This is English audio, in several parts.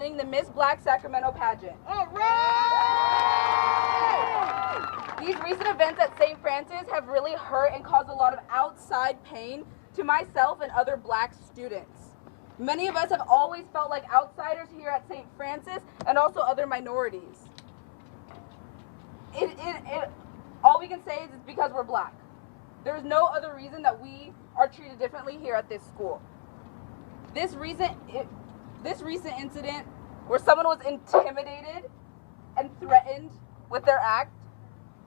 winning the Miss Black Sacramento pageant. All right! These recent events at St. Francis have really hurt and caused a lot of outside pain to myself and other black students. Many of us have always felt like outsiders here at St. Francis and also other minorities. All we can say is it's because we're black. There is no other reason that we are treated differently here at this school. This recent incident where someone was intimidated and threatened with their act,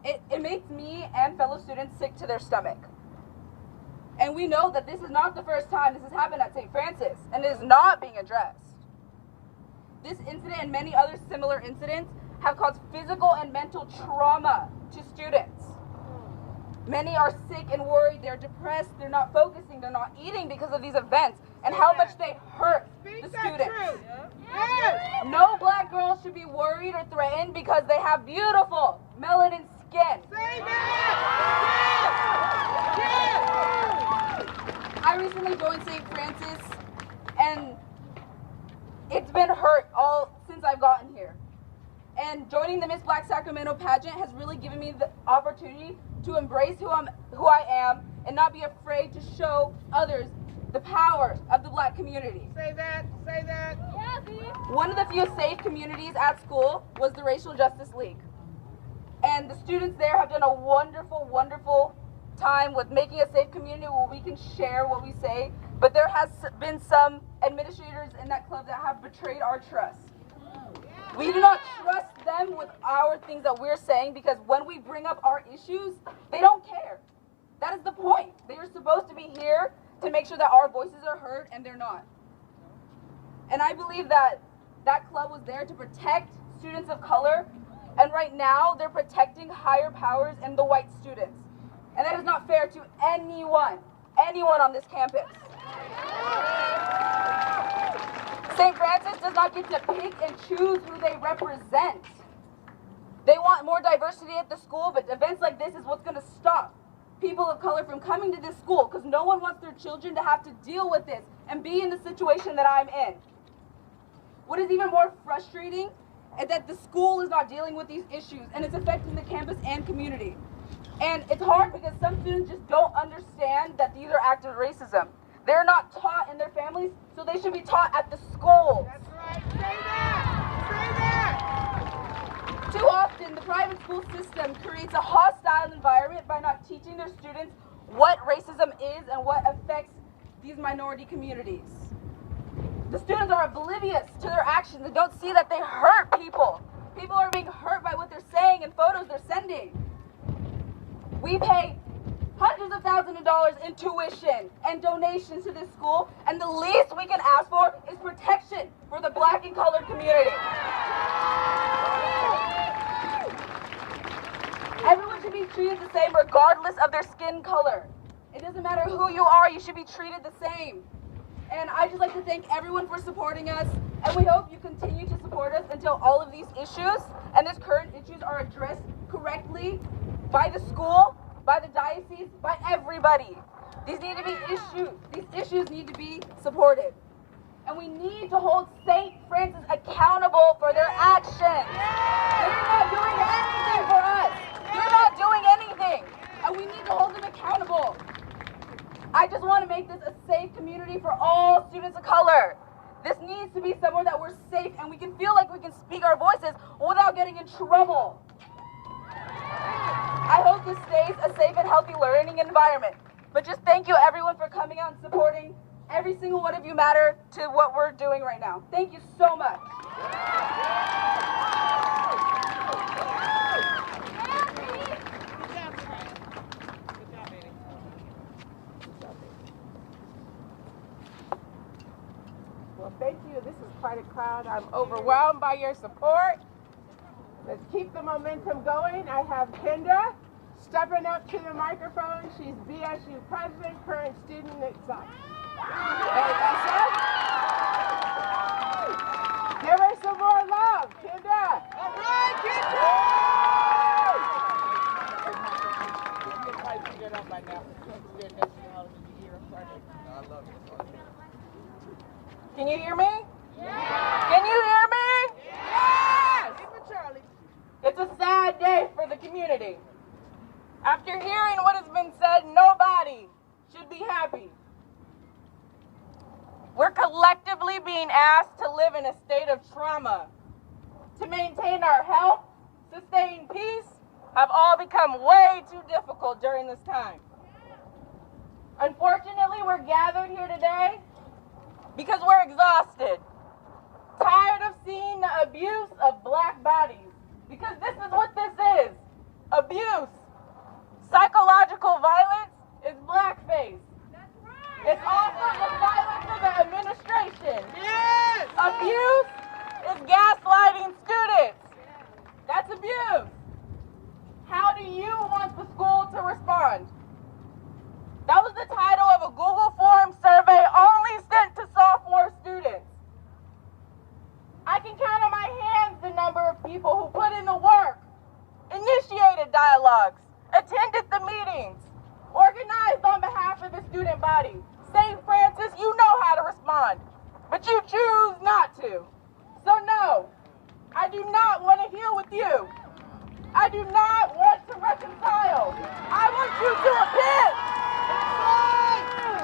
it makes me and fellow students sick to their stomach. And we know that this is not the first time this has happened at St. Francis, and it is not being addressed. This incident and many other similar incidents have caused physical and mental trauma to students. Many are sick and worried, they're depressed, they're not focusing, they're not eating because of these events and how much they hurt the students. No black girls should be worried or threatened because they have beautiful melanin skin. I recently joined St. Francis and it's been hurt all since I've gotten here. And joining the Miss Black Sacramento pageant has really given me the opportunity to embrace who I am and not be afraid to show others the power of the black community. Say that, say that. Yeah, B. One of the few safe communities at school was the Racial Justice League. And the students there have done a wonderful, wonderful time with making a safe community where we can share what we say. But there has been some administrators in that club that have betrayed our trust. We do not trust them with our things that we're saying because when we bring up our issues, they don't care. That is the point. They are supposed to be here to make sure that our voices are heard, and they're not. And I believe that that club was there to protect students of color, and right now they're protecting higher powers and the white students. And that is not fair to anyone on this campus. St. Francis does not get to pick and choose who they represent. They want more diversity at the school, but events like this is what's going to stop people of color from coming to this school because no one wants their children to have to deal with this and be in the situation that I'm in. What is even more frustrating is that the school is not dealing with these issues and it's affecting the campus and community. And it's hard because some students just don't understand that these are acts of racism. They're not taught in their families, so they should be taught at the schools. That's right. Say that. Say that. Too often, the private school system creates a hostile environment by not teaching their students what racism is and what affects these minority communities. The students are oblivious to their actions and don't see that they hurt people. People are being hurt by what they're saying and photos they're sending. We pay hundreds of thousands of dollars in tuition and donations to this school, and the least we can ask for is protection for the black and colored community. Everyone should be treated the same regardless of their skin color. It doesn't matter who you are, you should be treated the same. And I'd just like to thank everyone for supporting us, and we hope you continue to support us until all of these issues and these current issues are addressed correctly by the school, by the diocese, by everybody. These need to be issues. These issues need to be supported. And we need to hold St. Francis accountable for their actions. They're not doing anything for us. They're not doing anything. And we need to hold them accountable. I just want to make this a safe community for all students of color. This needs to be somewhere that we're safe and we can feel like we can speak our voices without getting in trouble. I hope this stays a safe and healthy learning environment. But just thank you everyone for coming out and supporting. Every single one of you matter to what we're doing right now. Thank you so much. Well, thank you. This is quite a crowd. I'm overwhelmed by your support. Let's keep the momentum going. I have Kendra stepping up to the microphone. She's BSU president, current student at Science. Give her some more love, Kendra. All right, Kendra. Can you hear me? Yeah. Can you hear in a state of trauma. To maintain our health, sustain peace, have all become way too difficult during this time. Unfortunately, we're gathered here today because we're exhausted, tired of seeing the abuse of Black bodies, because this is what this is, abuse. Psychological violence is blackface. That's right. It's also the silence of the administration. Yes. Abuse is gaslighting students. That's abuse. How do you want the school to respond? That was the title of a Google Forms survey only sent to sophomore students. I can count on my hands the number of people who put in the work, initiated dialogues, attended the meetings, organized on behalf of the student body. St. Francis, you know how to respond, but you choose not to. So no, I do not want to heal with you. I do not want to reconcile. I want you to repent.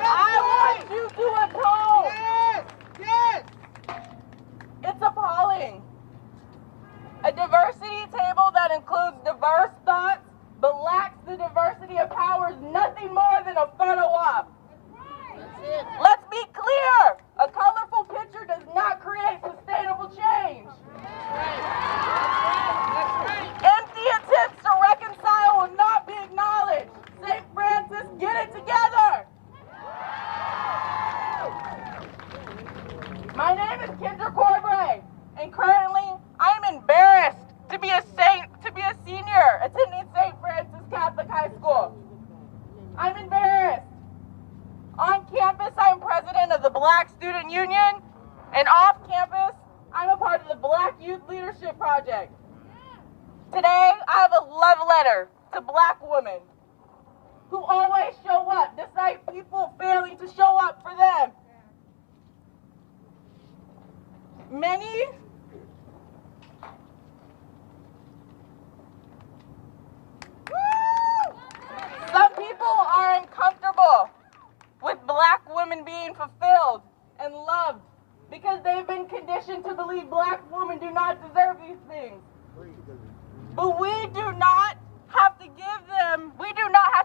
I want you to atone. Yes, yes. It's appalling. A diversity table that includes diverse thoughts but lacks the diversity of power is nothing more than a photo op. Let's be clear. A colorful picture does not create sustainable change. Empty attempts to reconcile will not be acknowledged. St. Francis, get it together. My name is Kendra Corbray, and currently I am embarrassed to be a senior attending St. Francis Catholic High School. I'm embarrassed. On campus, I'm president of the Black Student Union, and off campus, I'm a part of the Black Youth Leadership Project. Today, I have a love letter to Black women who always show up despite people failing to show up for them. Some people are uncomfortable with Black women being fulfilled and loved because they've been conditioned to believe Black women do not deserve these things. But we do not have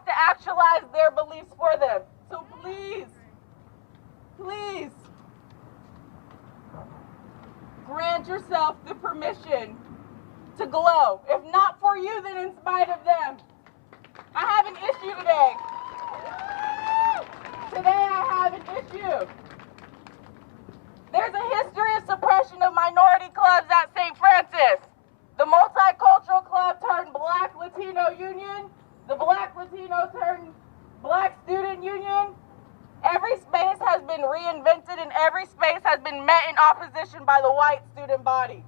to actualize their beliefs for them. So please, grant yourself the permission to glow. If not for you, then in spite of them. I have an issue today. Today I have an issue. There's a history of suppression of minority clubs at St. Francis. The Multicultural Club turned Black Latino Union, the Black Latino turned Black Student Union. Every space has been reinvented and every space has been met in opposition by the white student body.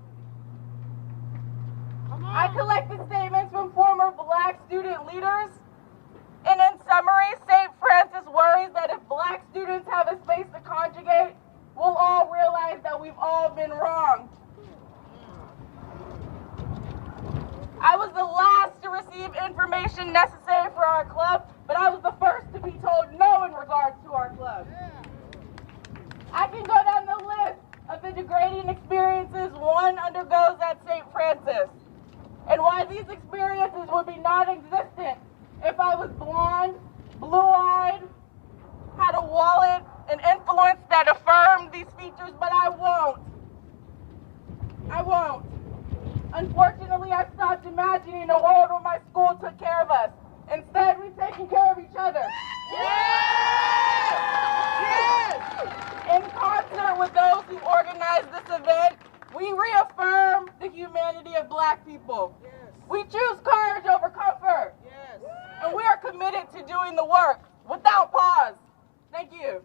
I collected statements from former Black student leaders, and in summary, St. Francis worries that if Black students have a space to conjugate, we'll all realize that we've all been wrong. I was the last to receive information necessary for our club, but I was the first to be told no in regards to our club. I can go down the list of the degrading experiences one undergoes at St. Francis, and why these experiences would be non-existent if I was blonde, blue-eyed, had a wallet, and influence that affirmed these features, but I won't. Unfortunately, I stopped imagining a world where my school took care of us. Instead, we've taken care of each other. Yes! Yes! In concert with those who organized this event, we reaffirm the humanity of Black people. Yes. We choose courage over comfort. Yes. And we are committed to doing the work without pause. Thank you.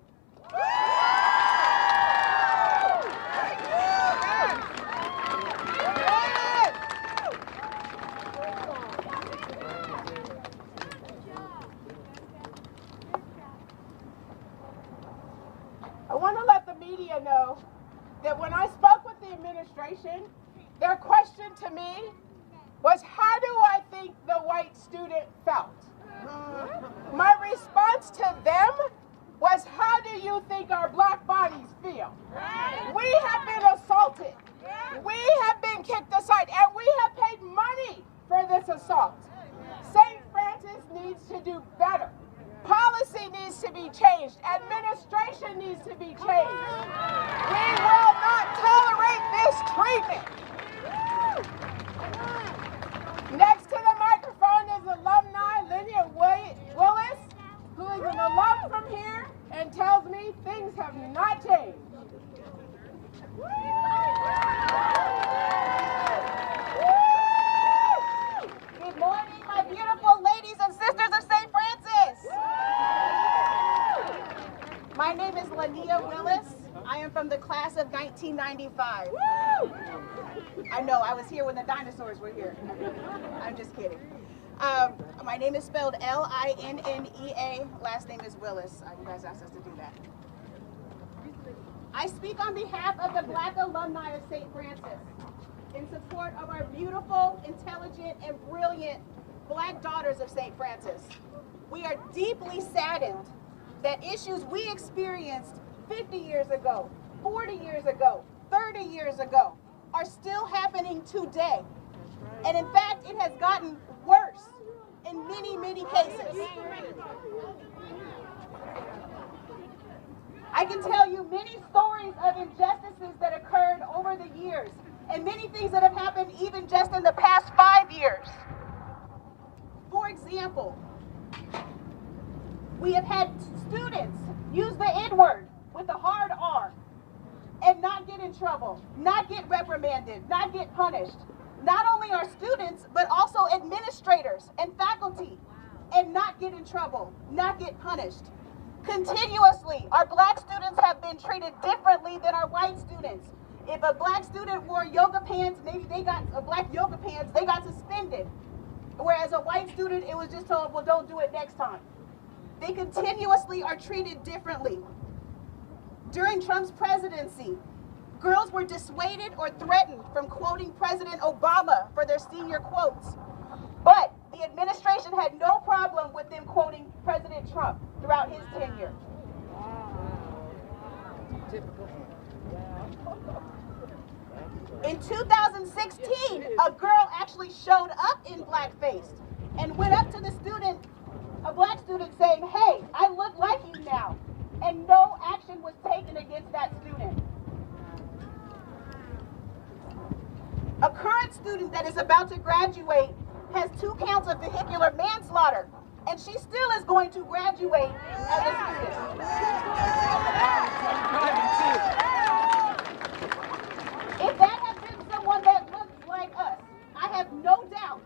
I want to let the media know that when I spoke with the administration, their question to me was, how do I think the white student felt? My response to them was, how do you think our black bodies feel? We have been assaulted. We have been kicked aside, and we have paid money for this assault. St. Francis needs to do better. Policy needs to be changed. Administration needs to be changed. We will not tolerate this treatment. Next to the microphone is alumni Lydia Willis, who is an alum from here and tells me things have not changed. Good morning, my beautiful ladies and sisters of St. Francis. My name is Lydia Willis. I am from the class of 1995. I know, I was here when the dinosaurs were here. I'm just kidding. My name is spelled L-I-N-N-E-A. Last name is Willis. You guys asked us to do that. I speak on behalf of the Black alumni of St. Francis in support of our beautiful, intelligent, and brilliant Black daughters of St. Francis. We are deeply saddened that issues we experienced 50 years ago, 40 years ago, 30 years ago are still happening today. And in fact, it has gotten worse in many, many cases. I can tell you many stories of injustices that occurred over the years, and many things that have happened even just in the past 5 years. For example, we have had students use the N-word with a hard R and not get in trouble, not get reprimanded, not get punished. Not only our students, but also administrators and faculty, and not get in trouble, not get punished. Continuously, our Black students have been treated differently than our white students. If a Black student wore yoga pants, maybe they got black yoga pants, they got suspended. Whereas a white student, it was just told, well, don't do it next time. They continuously are treated differently. During Trump's presidency, girls were dissuaded or threatened from quoting President Obama for their senior quotes. But the administration had no problem with them quoting President Trump throughout his tenure. In 2016, a girl actually showed up in blackface and went up to the student, a Black student, saying, "Hey, I look like you now." And no action was taken against that student. A current student that is about to graduate has 2 counts of vehicular manslaughter, and she still is going to graduate as a student. If that had been someone that looked like us, I have no doubt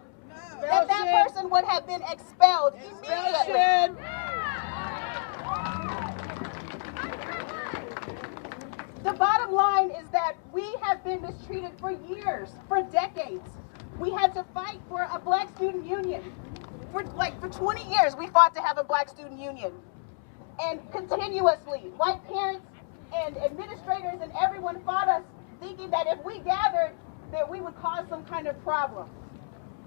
that that person would have been expelled immediately. The bottom line is that we have been mistreated for years, for decades. We had to fight for a Black student union. For 20 years, we fought to have a Black student union. And continuously, white parents and administrators and everyone fought us, thinking that if we gathered, that we would cause some kind of problem.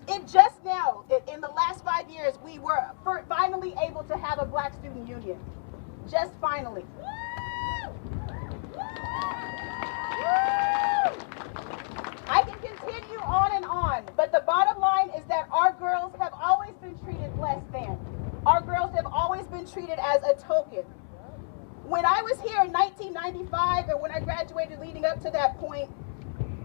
It just now, in the last 5 years, we were finally able to have a Black student union. Just finally. I can continue on, but the bottom line is that our girls have always been treated less than. Our girls have always been treated as a token. When I was here in 1995, and when I graduated leading up to that point,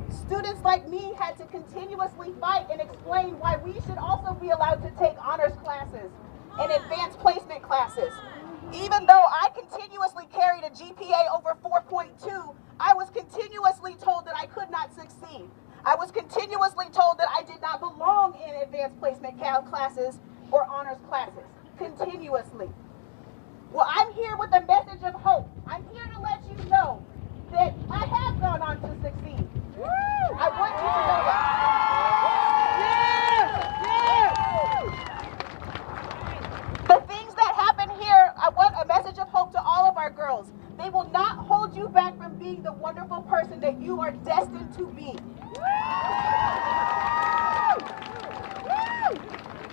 students like me had to continuously fight and explain why we should also be allowed to take honors classes and advanced placement classes. Even though I continuously carried a GPA over 4.2, I was continuously told that I could not succeed. I was continuously told that I did not belong in advanced placement classes or honors classes. Continuously. Well, I'm here with a message of hope. I'm here to let you know that I have gone on to succeed. I want you to know that. The things that happen here, I want a message of hope to all of our girls. They will not hold you back from being the wonderful person that you are destined to be.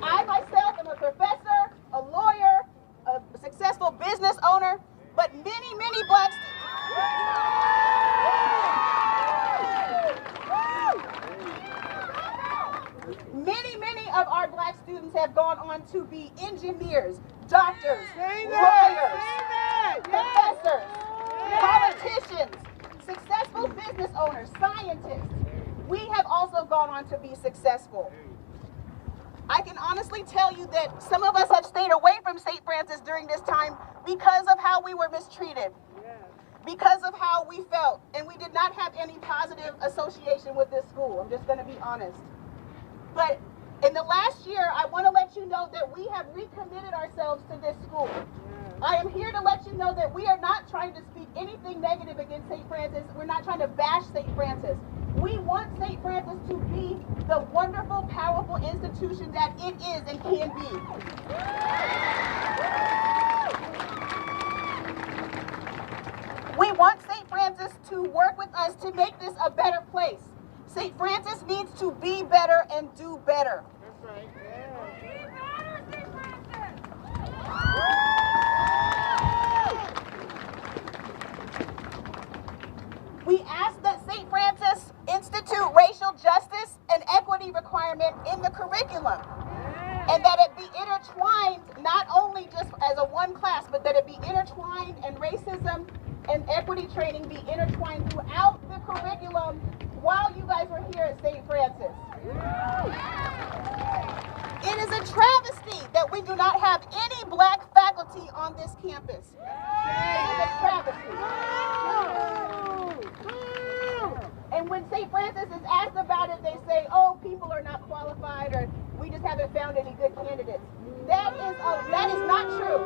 I myself am a professor, a lawyer, a successful business owner, of our black students have gone on to be engineers, doctors, lawyers, professors, politicians, successful business owners, scientists. We have also gone on to be successful. I can honestly tell you that some of us have stayed away from St. Francis during this time because of how we were mistreated, because of how we felt, and we did not have any positive association with this school. I'm just going to be honest. But in the last year, I want to let you know that we have recommitted ourselves to this school. I am here to let you know that we are not trying to speak anything negative against St. Francis. We're not trying to bash St. Francis. We want St. Francis to be the wonderful, powerful institution that it is and can be. We want St. Francis to work with us to make this a better place. St. Francis needs to be better and do better. That's right. We ask that St. Francis institute racial justice and equity requirement in the curriculum, and that it be intertwined, not only just as a one class, but that it be intertwined, and racism and equity training be intertwined throughout the curriculum while you guys were here at St. Francis. It is a travesty that we do not have any black faculty on this campus. It is a travesty. And when St. Francis is asked about it, they say, oh, people are not qualified, or we just haven't found any good candidates. That is not true.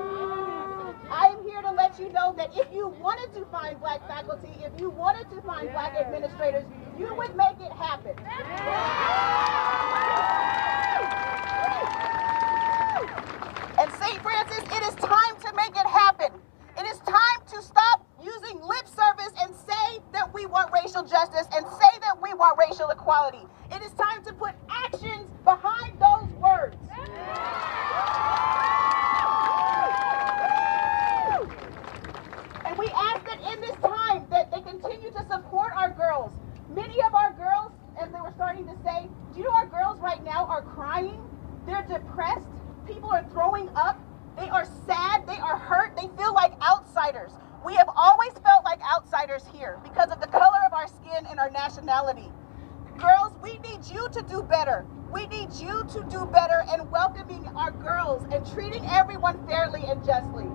I am here to let you know that if you wanted to find black faculty, if you wanted to find black administrators, you would make it happen. And St. Francis, it is time to make it happen. It is time to stop using lip service and say that we want racial justice and say that we want racial equality. It is time to put actions behind those words. And we ask that in this time that they continue to support our girls. Many of our girls, as they were starting to say, do you know our girls right now are crying? They're depressed. People are throwing up. They are sad. They are hurt. They feel like outsiders. We have always felt like outsiders here because of the color of our skin and our nationality. Girls, we need you to do better. We need you to do better in welcoming our girls and treating everyone fairly and justly.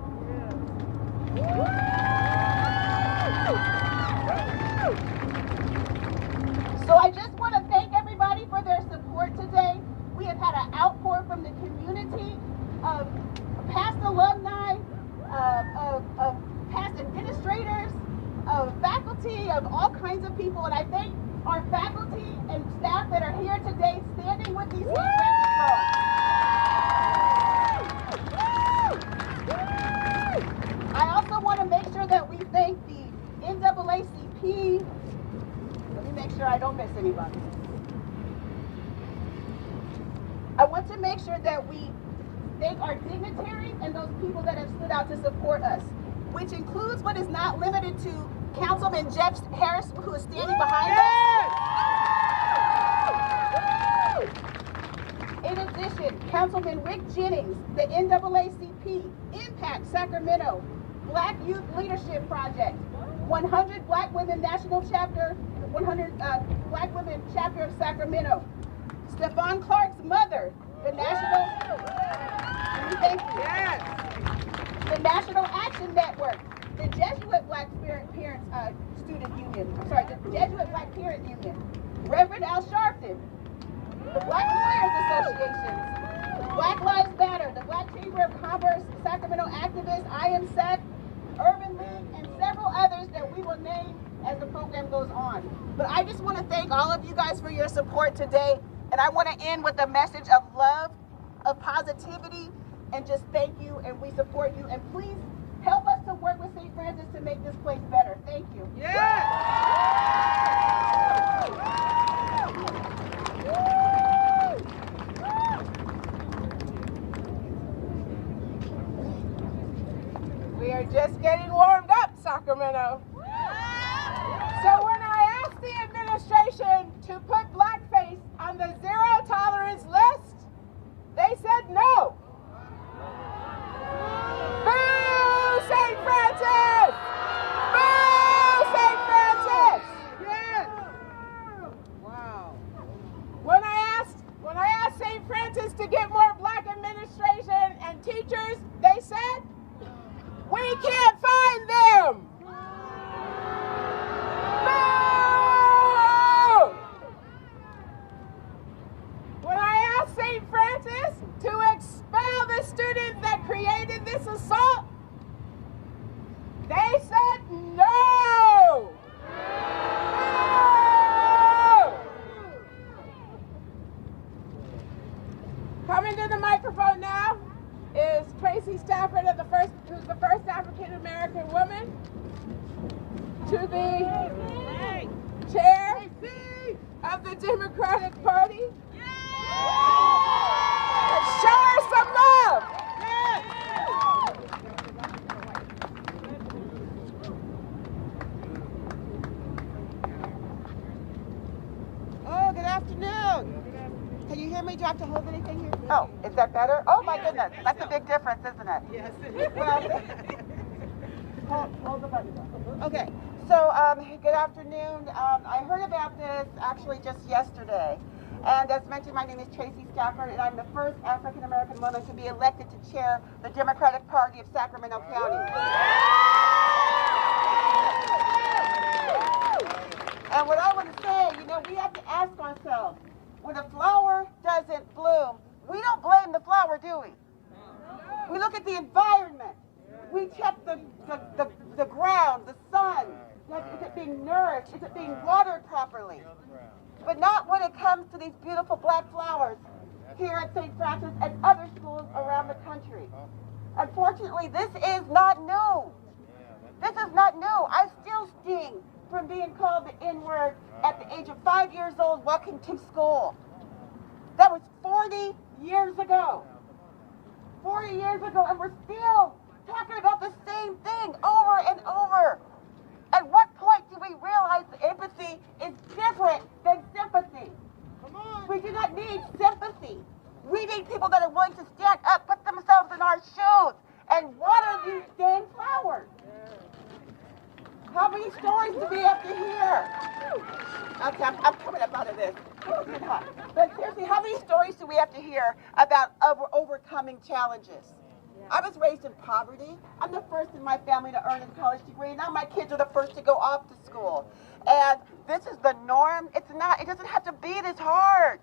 So I just want to thank everybody for their support today. We have had an outpour from the community of past alumni, of past administrators, of faculty, of all kinds of people, and I thank our faculty and staff that are here today standing with these St. Francis girls. I also want to make sure that we thank the NAACP. Let me make sure I don't miss anybody. I want to make sure that we thank our dignitaries and those people that have stood out to support us, which includes but is not limited to Councilman Jeff Harris, who is standing behind us. In addition, Councilman Rick Jennings, the NAACP, Impact Sacramento, Black Youth Leadership Project, 100 Black Women National Chapter, 100 Black Women Chapter of Sacramento, Stephon Clark's mother, the National, thank you. Yes. The National Action Network, the Jesuit Black Parents Student Union, the Jesuit Black Parent Union, Reverend Al Sharpton, the Black Lawyers Association, Black Lives Matter, the Black Chamber of Commerce, Sacramento Activists, IMSEC, Urban League, and several others that we will name as the program goes on. But I just want to thank all of you guys for your support today, and I want to end with a message of love, of positivity, and just thank you, and we support you, and please help us to work with St. Francis to make this place better. Thank you. Yeah. We are just getting warmed up, Sacramento. So when I asked the administration to put blackface on the zero tolerance list, Tracy Stafford, who's the first African American woman to the chair of the Democratic Party. Show her some love. Oh, good afternoon. Can you hear me? Do I have to hold anything here? Oh, is that better? Oh my goodness, that's a big difference, isn't it? Yes. Well, hold the button. Okay, so good afternoon. I heard about this actually just yesterday. And as mentioned, my name is Tracy Stafford, and I'm the first African American woman to be elected to chair the Democratic Party of Sacramento County. And what I want to say, we have to ask ourselves, when a flower doesn't bloom, we don't blame the flower, do we? We look at the environment. We check the ground, the sun. Is it being nourished? Is it being watered properly? But not when it comes to these beautiful black flowers here at St. Francis and other schools around the country. Unfortunately, this is not new. This is not new. I still sting from being called the N-word at the age of 5 years old walking to school. That was 40 years ago. 40 years ago, and we're still talking about the same thing over and over. At what point do we realize that empathy is different than sympathy? Come on. We do not need sympathy. We need people that are willing to stand up, put themselves in our shoes, and water these dang flowers. How many stories do we have to hear? Okay, I'm coming up out of this. But seriously, how many stories do we have to hear about overcoming challenges? I was raised in poverty. I'm the first in my family to earn a college degree. Now my kids are the first to go off to school. And this is the norm. It doesn't have to be this hard.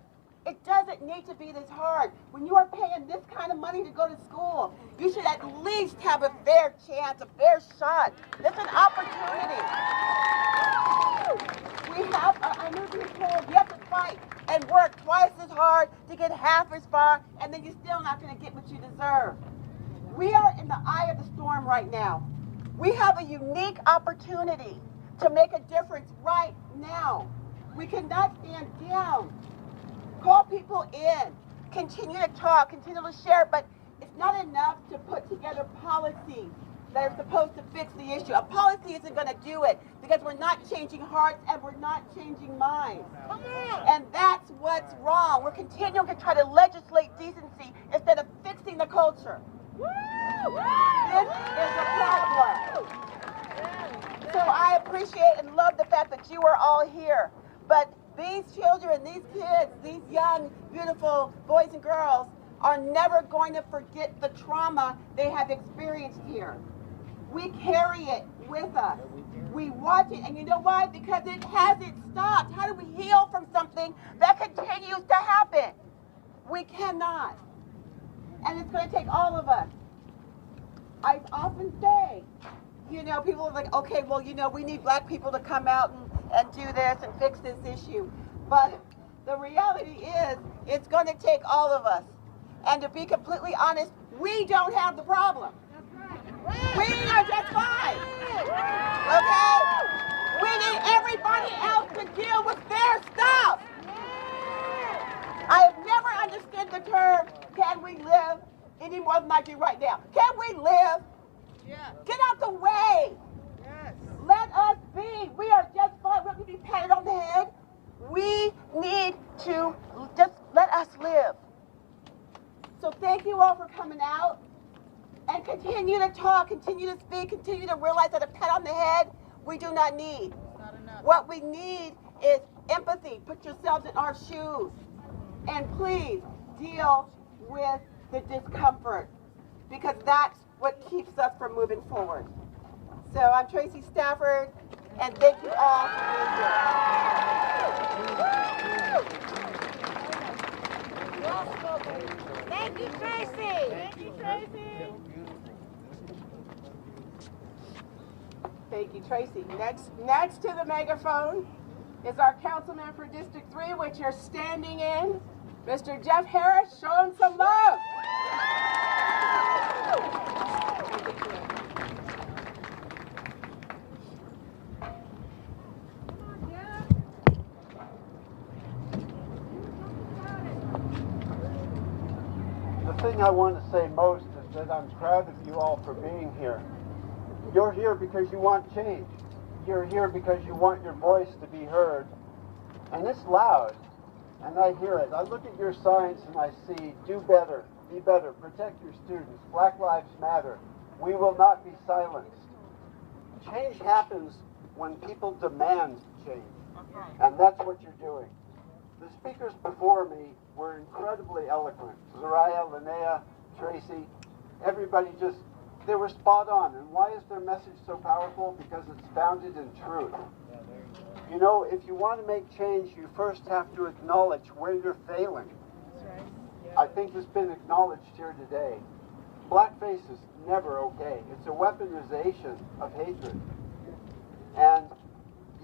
It doesn't need to be this hard. When you are paying this kind of money to go to school, you should at least have a fair chance, a fair shot. It's an opportunity. I know you're told you have to fight and work twice as hard to get half as far, and then you're still not going to get what you deserve. We are in the eye of the storm right now. We have a unique opportunity to make a difference right now. We cannot stand down. Call people in. Continue to talk, continue to share, but it's not enough to put together policies that are supposed to fix the issue. A policy isn't going to do it because we're not changing hearts and we're not changing minds. And that's what's wrong. We're continuing to try to legislate decency instead of fixing the culture. This is a problem. So I appreciate and love the fact that you are all here. But these children, these kids, these young, beautiful boys and girls are never going to forget the trauma they have experienced here. We carry it with us. We watch it, and you know why? Because it hasn't stopped. How do we heal from something that continues to happen? We cannot. And it's going to take all of us. I often say, people are like, okay, well, we need black people to come out and do this and fix this issue. But the reality is, it's going to take all of us. And to be completely honest, we don't have the problem. We are just fine. Okay? We need everybody else to deal with their stuff. I have never understood the term, can we live, any more than I do right now. Can we live? Yeah. Get out the way. Yes. Let us be. We are just fine. We don't need to be patted on the head. We need to just let us live. So thank you all for coming out. And continue to talk, continue to speak, continue to realize that a pat on the head we do not need. Not enough. What we need is empathy. Put yourselves in our shoes. And please deal with the discomfort, because that's what keeps us from moving forward. So I'm Tracy Stafford, and thank you all for being here. Thank you, Tracy. Thank you, Tracy. Thank you, Tracy. Next to the megaphone is our councilman for District 3, which you're standing in, Mr. Jeff Harris. Show him some love. thing I want to say most is that I'm proud of you all for being here. You're here because you want change. You're here because you want your voice to be heard. And it's loud, and I hear it. I look at your signs and I see, do better, be better, protect your students, Black Lives Matter. We will not be silenced. Change happens when people demand change, and that's what you're doing. The speakers before me were incredibly eloquent. Zariah, Linnea, Tracy, everybody just, they were spot on. And why is their message so powerful? Because it's founded in truth. You know, if you want to make change, you first have to acknowledge where you're failing. I think it's been acknowledged here today. Blackface is never okay. It's a weaponization of hatred. And,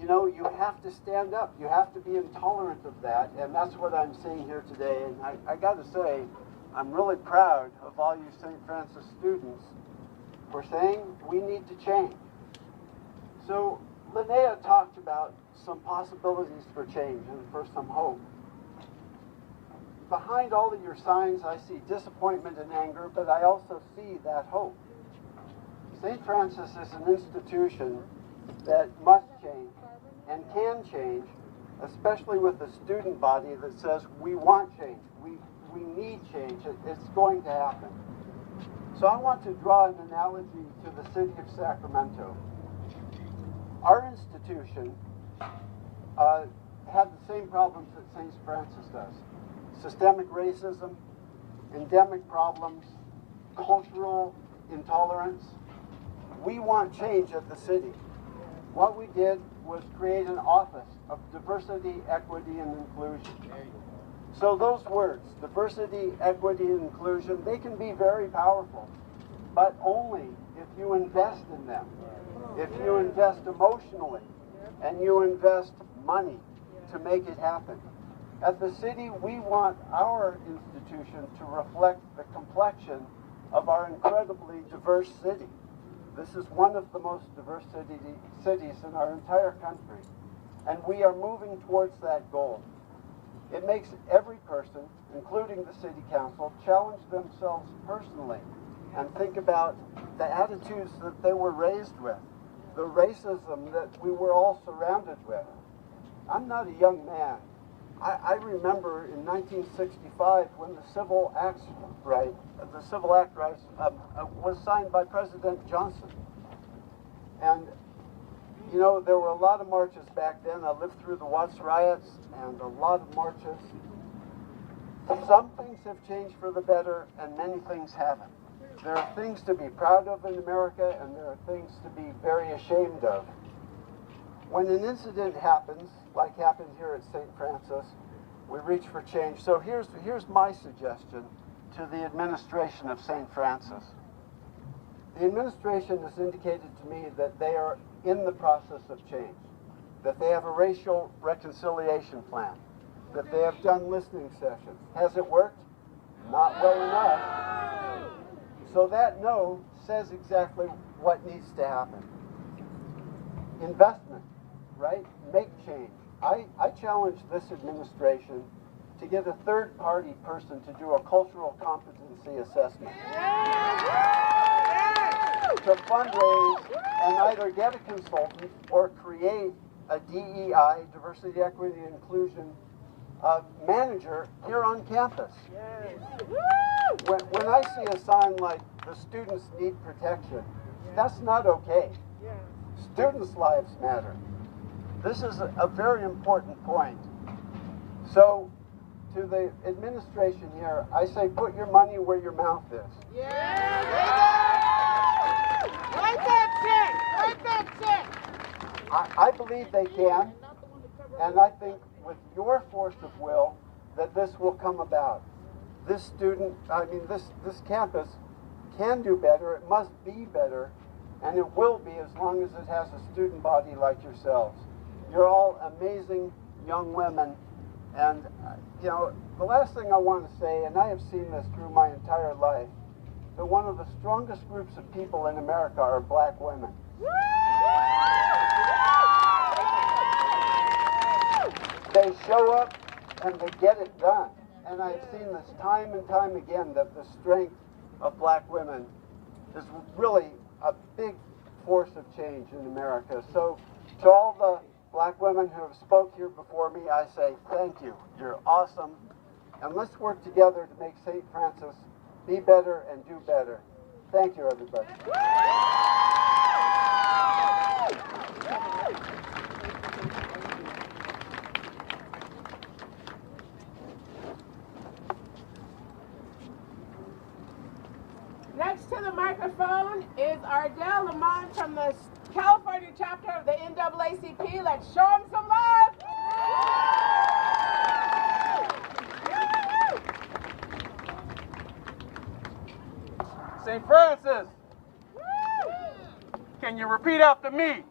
you know, you have to stand up. You have to be intolerant of that. And that's what I'm seeing here today. And I got to say, I'm really proud of all you St. Francis students for saying we need to change. So Linnea talked about some possibilities for change and for some hope. Behind all of your signs, I see disappointment and anger, but I also see that hope. St. Francis is an institution that must change and can change, especially with a student body that says we want change, we need change, it's going to happen. So I want to draw an analogy to the city of Sacramento. Our institution had the same problems that St. Francis does. Systemic racism, endemic problems, cultural intolerance. We want change at the city. What we did was create an office of diversity, equity, and inclusion. So those words, diversity, equity, and inclusion, they can be very powerful, but only if you invest in them. If you invest emotionally and you invest money to make it happen. At the city, we want our institution to reflect the complexion of our incredibly diverse city. This is one of the most diverse cities in our entire country, and we are moving towards that goal. It makes every person, including the city council, challenge themselves personally and think about the attitudes that they were raised with, the racism that we were all surrounded with. I'm not a young man. I remember in 1965 when the Civil Act Right was signed by President Johnson. And, you know, there were a lot of marches back then. I lived through the Watts riots and a lot of marches. Some things have changed for the better and many things haven't. There are things to be proud of in America and there are things to be very ashamed of. When an incident happens, like happened here at St. Francis, we reach for change. So here's my suggestion to the administration of St. Francis. The administration has indicated to me that they are in the process of change, that they have a racial reconciliation plan, that they have done listening sessions. Has it worked? Not well enough. So that no says exactly what needs to happen. Investment, right? Make change. I challenge this administration to get a third-party person to do a cultural competency assessment. To fundraise and either get a consultant or create a DEI, diversity, equity, and inclusion manager here on campus. When I see a sign like the students need protection, that's not okay. Students' lives matter. This is a very important point. So, to the administration here, I say put your money where your mouth is. Write that check! Write that check! I believe they can, and I think with your force of will that this will come about. This campus can do better, it must be better, and it will be as long as it has a student body like yourselves. You're all amazing young women, and you know, the last thing I want to say, and I have seen this through my entire life, that one of the strongest groups of people in America are black women. They show up and they get it done. and I've seen this time and time again, that the strength of black women is really a big force of change in America. So to all the black women who have spoke here before me, I say thank you. You're awesome. And let's work together to make St. Francis be better and do better. Thank you, everybody. Next to the microphone is Ardell Lamont from the California chapter of the NAACP. Let's show him some love. St. Francis, can you repeat after me?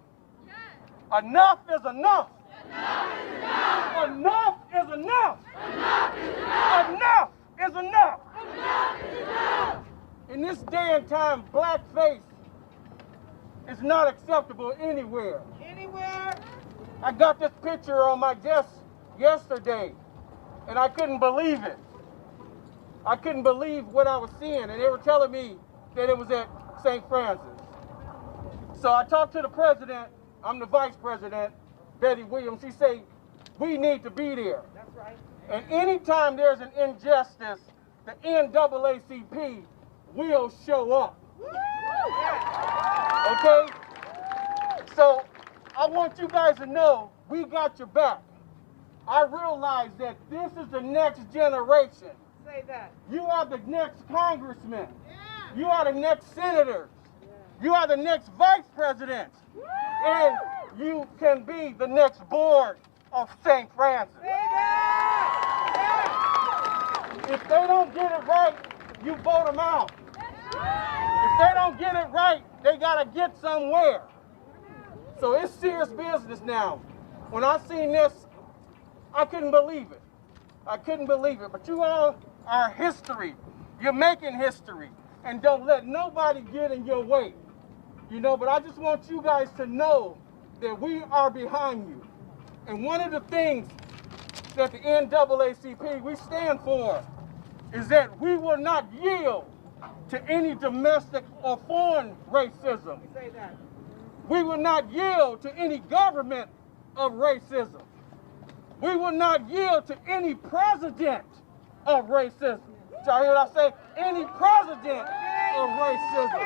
Enough is enough. Enough is enough. Enough is enough. In this day and time, blackface is not acceptable anywhere. I got this picture on my desk yesterday, and I couldn't believe it. I couldn't believe what I was seeing, and they were telling me that it was at St. Francis. So I talked to the president. I'm the vice president, Betty Williams. She said, we need to be there. That's right. And anytime there's an injustice, the NAACP will show up. Okay? So I want you guys to know we got your back. I realize that this is the next generation. Say that. You are the next congressman. You are the next senators. You are the next vice president. And you can be the next board of St. Francis. If they don't get it right, you vote them out. If they don't get it right, they got to get somewhere. So it's serious business now. When I seen this, I couldn't believe it. I couldn't believe it. But you all are history. You're making history. And don't let nobody get in your way. You know, but I just want you guys to know that we are behind you. And one of the things that the NAACP, we stand for, is that we will not yield to any domestic or foreign racism. Say that. We will not yield to any government of racism. We will not yield to any president of racism. Y'all hear what I say? Any president of racism.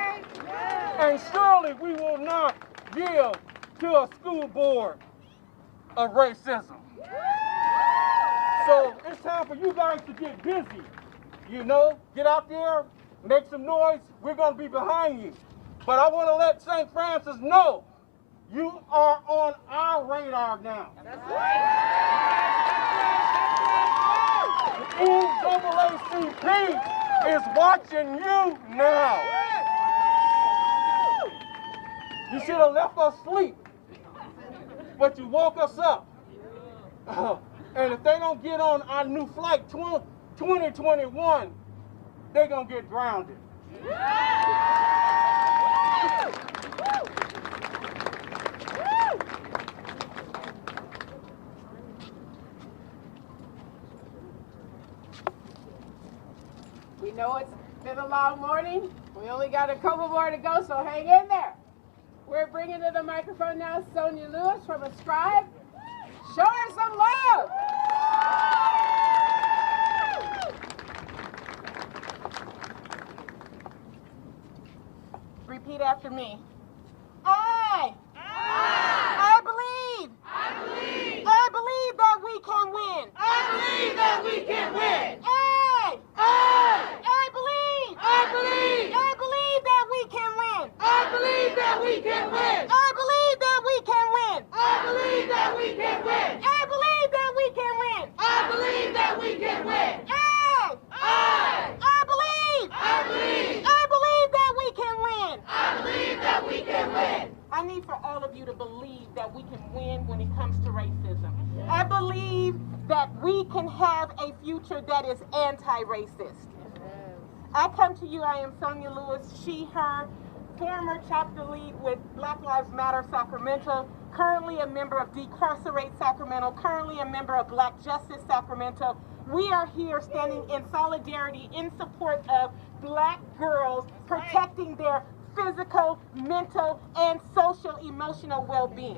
And surely we will not yield to a school board of racism. So it's time for you guys to get busy. You know, get out there, make some noise. We're going to be behind you. But I want to let St. Francis know you are on our radar now. That's right. The NAACP is watching you now. You should have left us asleep, but you woke us up. And if they don't get on our new flight 2021, they're going to get drowned. We know it's been a long morning. We only got a couple more to go, so hang in there. We're bringing to the microphone now Sonia Lewis from Ascribe. Show her some love. Repeat after me. I believe that we can win. I believe that we can win. I believe that we can win. I believe that we can win. I believe that we can win. I believe that we can win. I believe that we can win. I believe that we can win. I believe that we can win. I believe that we can win. I need for all of you to believe that we can win when it comes to racism. I believe that we can have a future that is anti-racist. I come to you, I am Sonia Lewis, she, her, former chapter lead with Black Lives Matter Sacramento, currently a member of Decarcerate Sacramento, currently a member of Black Justice Sacramento, we are here standing in solidarity in support of Black girls protecting their physical, mental, and social emotional well-being.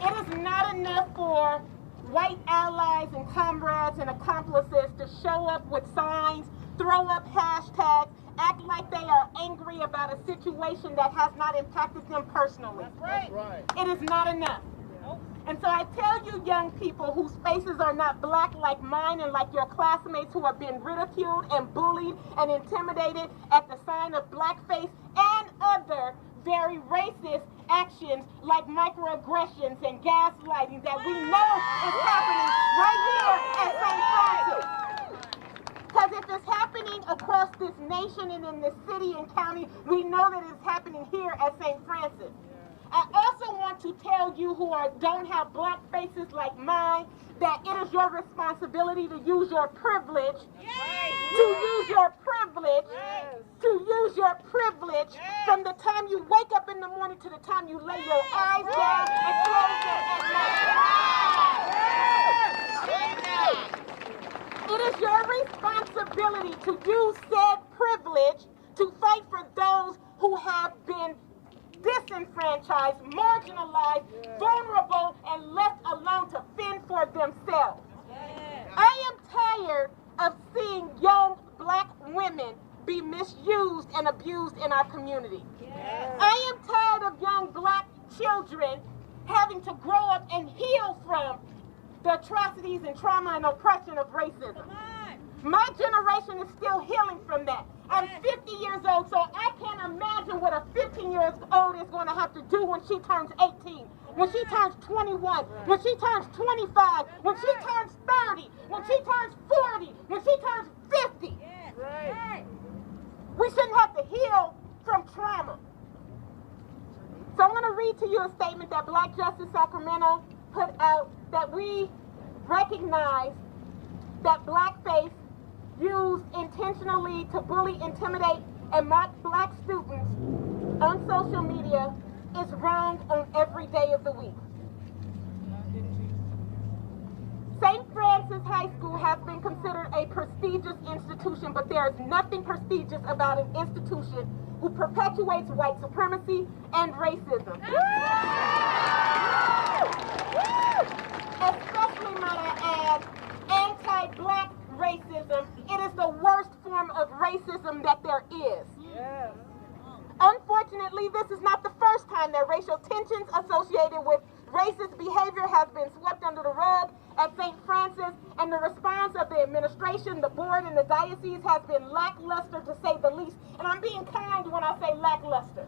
It is not enough for white allies and comrades and accomplices to show up with signs, throw up hashtags, act like they are angry about a situation that has not impacted them personally. That's right. It is not enough. And so I tell you young people whose faces are not black like mine and like your classmates who have been ridiculed and bullied and intimidated at the sign of blackface and other very racist actions like microaggressions and gaslighting that we know is happening right here at St. Francis. Because if it's happening across this nation and in this city and county, we know that it's happening here at St. Francis. I also want to tell you who don't have black faces like mine that it is your responsibility to use your privilege, from the time you wake up in the morning to the time you lay your eyes down and close them at night. It is your responsibility to use said privilege to fight for those who have been disenfranchised, marginalized, vulnerable, and left alone to fend for themselves. I am tired of seeing young black women be misused and abused in our community. I am tired of young black children having to grow up and heal from the atrocities and trauma and oppression of racism. My generation is still healing from that. I'm 50 years old, so I can't imagine what a 15-year-old is going to have to do when she turns 18, when she turns 21, when she turns 25, when she turns 30, when she turns 40, when she turns 50. We shouldn't have to heal from trauma. So I'm going to read to you a statement that Black Justice Sacramento put out, that we recognize that blackface used intentionally to bully, intimidate, and mock black students on social media is wrong on every day of the week. St. Francis High School has been considered a prestigious institution, but there is nothing prestigious about an institution who perpetuates white supremacy and racism. Especially, might I add, anti-black racism. It is the worst form of racism that there is. Unfortunately, this is not the first time that racial tensions associated with racist behavior has been swept under the rug at St. Francis, and the response of the administration, the board, and the diocese has been lackluster, to say the least. And I'm being kind when I say lackluster.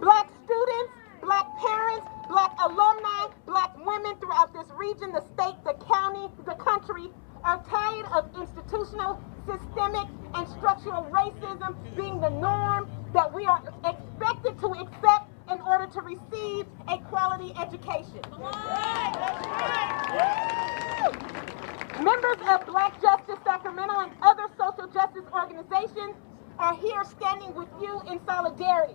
Black students, black parents, black alumni, black women throughout this region, the state, the county, the country, are tired of institutional, systemic, and structural racism being the norm that we are expected to accept in order to receive a quality education. Members of Black Justice Sacramento and other social justice organizations are here standing with you in solidarity.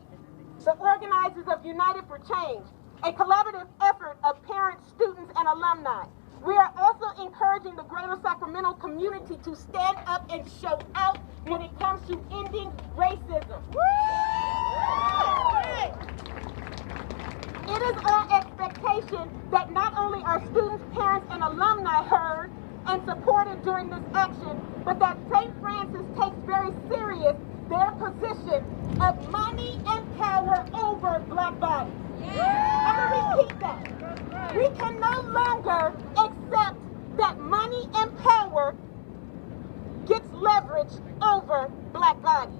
The organizers of United for Change, a collaborative effort of parents, students, and alumni. We are also encouraging the greater Sacramento community to stand up and show out when it comes to ending racism. It is our expectation that not only are students, parents, and alumni heard and supported during this action, but that St. Francis takes very serious their position of money and power over black bodies. I'm going to repeat that. We can no longer accept that money and power gets leverage over black bodies.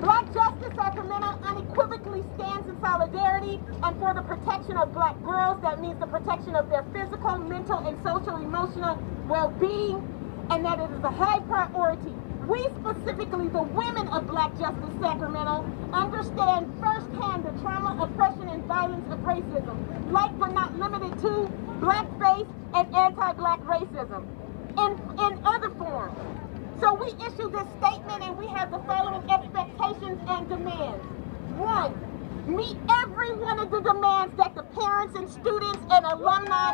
Black Justice Sacramento unequivocally stands in solidarity and for the protection of black girls. That means the protection of their physical, mental, and social emotional well-being, and that it is a high priority. We, specifically the women of Black Justice Sacramento, understand firsthand the trauma, oppression, and violence of racism, like but not limited to blackface and anti-black racism in other forms. So we issue this statement and we have the following expectations and demands. 1, meet every one of the demands that the parents and students and alumni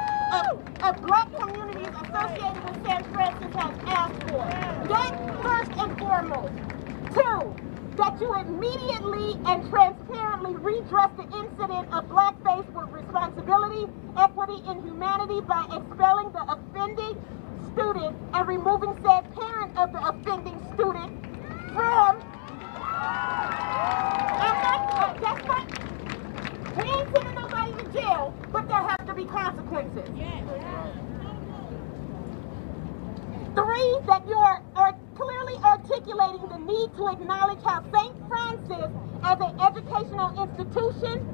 of Black communities associated with St. Francis has asked for. That first and foremost. 2, that you immediately and transparently redress the incident of blackface with responsibility, equity, and humanity by expelling the offending student and removing said parent of the offending student from, we ain't sending nobody to jail, but there have to be consequences. 3, that you are clearly articulating the need to acknowledge how St. Francis, as an educational institution,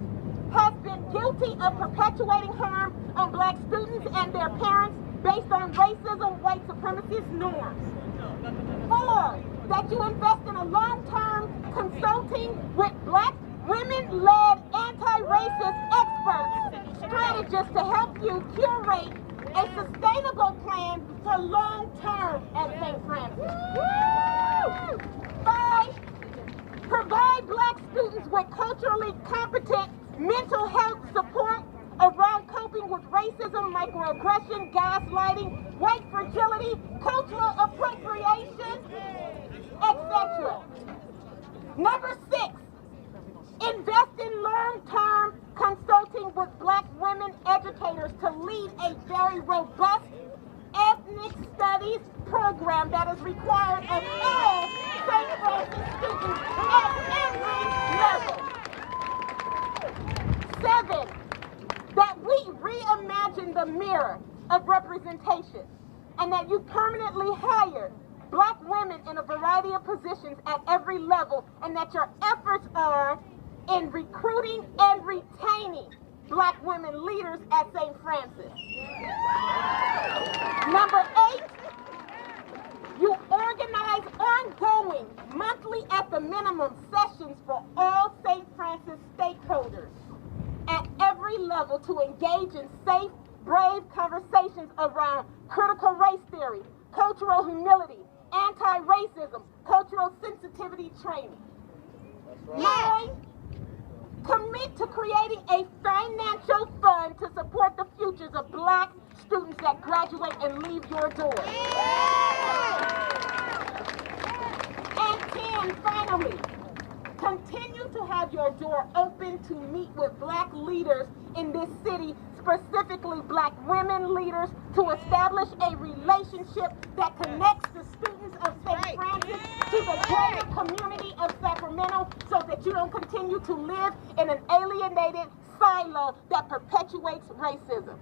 has been guilty of perpetuating harm on Black students and their parents based on racism, white supremacist norms. 4, that you invest in a long-term consulting with Black women-led anti-racist experts, strategists to help you curate a sustainable plan for long-term at St. Francis. 5, provide Black students with culturally competent mental health support around coping with racism, microaggression, gaslighting, white fragility, cultural appropriation, etc. Number 6, invest in long-term consulting with Black women educators to lead a very robust ethnic studies program that is required of all St. Francis students at every level. 7, that we reimagine the mirror of representation and that you permanently hire Black women in a variety of positions at every level, and that your efforts are in recruiting and retaining Black women leaders at St. Francis. Number 8, you organize ongoing, monthly at the minimum, sessions for all St. Francis stakeholders at every level to engage in safe, brave conversations around critical race theory, cultural humility, anti-racism, cultural sensitivity training. 9, commit to creating a financial fund to support the futures of Black students that graduate and leave your doors. And 10, finally, continue to have your door open to meet with Black leaders in this city, specifically Black women leaders, to establish a relationship that connects the students of St. Francis to the greater community of Sacramento, so that you don't continue to live in an alienated silo that perpetuates racism.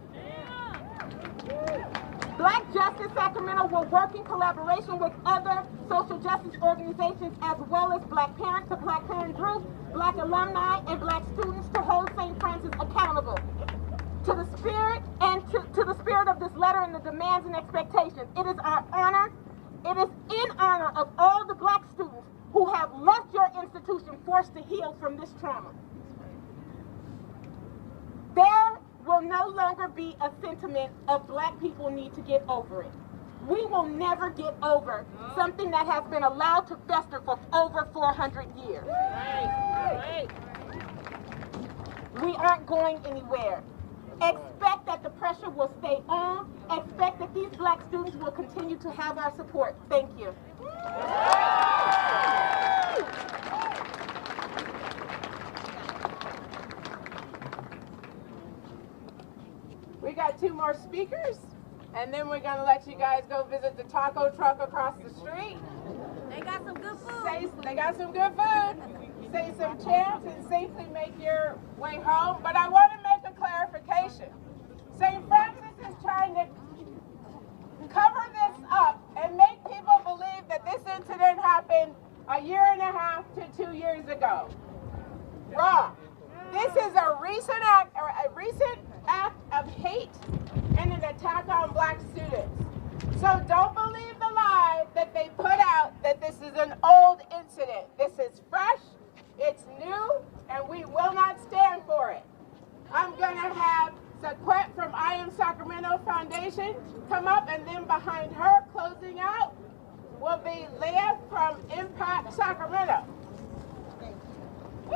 Black Justice Sacramento will work in collaboration with other social justice organizations, as well as Black Parents, the Black Parent Group, Black alumni, and Black students to hold St. Francis accountable to the spirit and to the spirit of this letter and the demands and expectations. It is our honor, it is in honor of all the Black students who have left your institution forced to heal from this trauma. There will no longer be a sentiment of Black people need to get over it. We will never get over something that has been allowed to fester for over 400 years. We aren't going anywhere. Expect that the pressure will stay on. Expect that these Black students will continue to have our support. Thank you. We got 2 more speakers, and then we're gonna let you guys go visit the taco truck across the street. They got some good food. They got some good food. Say some chants and safely make your way home. But I want to make a clarification. St. Francis is trying to cover this up and make people believe that this incident happened a year and a half to 2 years ago. Wrong. This is a recent act of hate and an attack on Black students. So don't believe the lie that they put out that this is an old incident. This is fresh, it's new, and we will not stand for it. I'm going to have Saquette from I Am Sacramento Foundation come up, and then behind her, closing out, will be Leah from Impact Sacramento. Woo!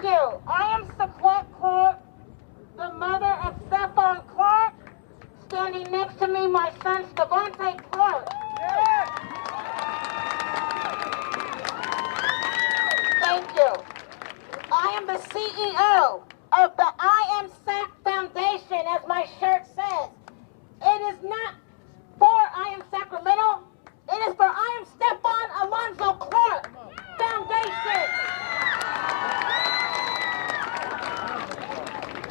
Thank you. I am Sequette Clark, the mother of Stephon Clark. Standing next to me, my son, Stevante Clark. Thank you. I am the CEO of the I Am SAC Foundation, as my shirt says. It is not for I Am Sacramento. It is for I Am Stephon Alonzo Clark Foundation.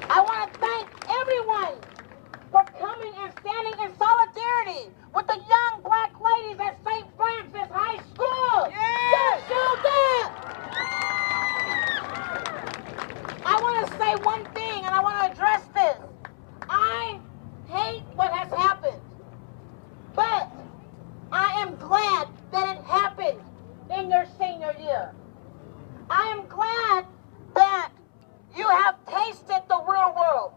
I want to thank everyone for coming and standing in solidarity with the young black ladies at St. Francis High School. Yes! I want to say one thing, and I want to address this. I hate what has happened, but I am glad that it happened in your senior year. I am glad that you have tasted the real world.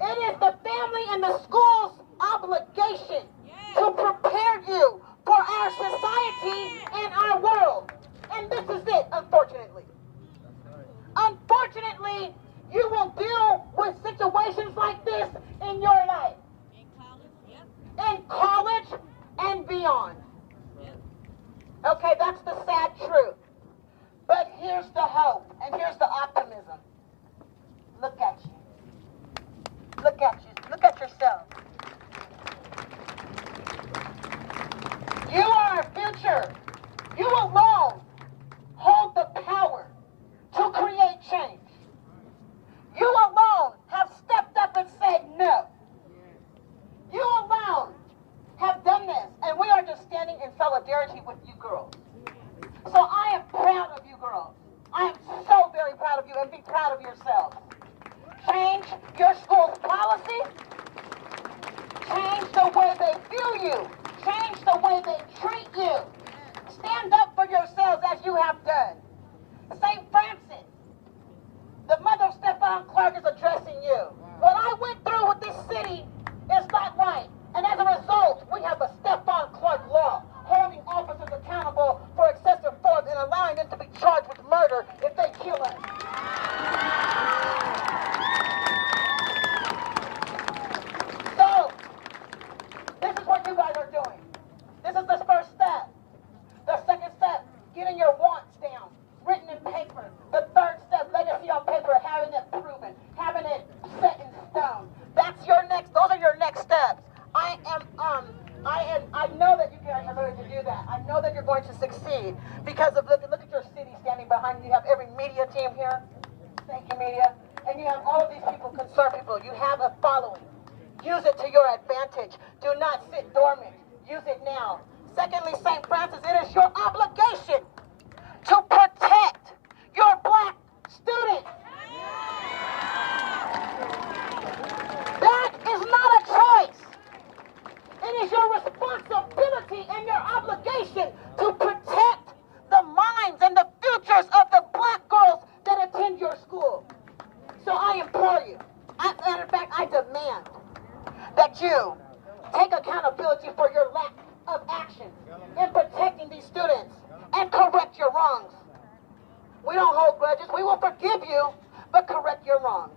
It is the family and the school's obligation to prepare you for our society and our world. And this is it, unfortunately. Unfortunately, you will deal with situations like this in your life. In college and beyond. Okay, that's the sad truth. But here's the hope, and here's the optimism. Look at you. Look at you. Look at yourself. You are our future. You alone hold the power to create change. You alone have stepped up and said no. You alone have done this, and we are just standing in solidarity with you girls. So I am proud of you girls. I am so very proud of you, and be proud of yourselves. Change your school's policy. Change the way they view you. Change the way they treat you. Stand up for yourselves as you have done. St. Francis, the mother of Stephon Clark, is addressing you. What I went through with this city is not right. And as a result, we have a Stephon Clark law holding officers accountable for excessive force and allowing them to be charged with murder if they kill us. So, this is what you guys are doing. This is the first step. The second step, getting your wants down, written in paper. The third step, legacy on paper, having it proven, having it set in stone. That's your next, those are your next steps. I know that you guys are going to do that. I know that you're going to succeed because of, look at your city standing behind you. You have every media team here. Thank you, media. And you have all of these people, concerned people. You have a following. Use it to your advantage. Do not sit dormant. Use it now. Secondly, St. Francis, it is your obligation to protect your black students. That is not a choice. It is your responsibility and your obligation to protect the minds and the futures of the black girls that attend your school. So I implore you, matter of fact, I demand that you take accountability for your lack of action in protecting these students and correct your wrongs. We don't hold grudges. We will forgive you, but correct your wrongs.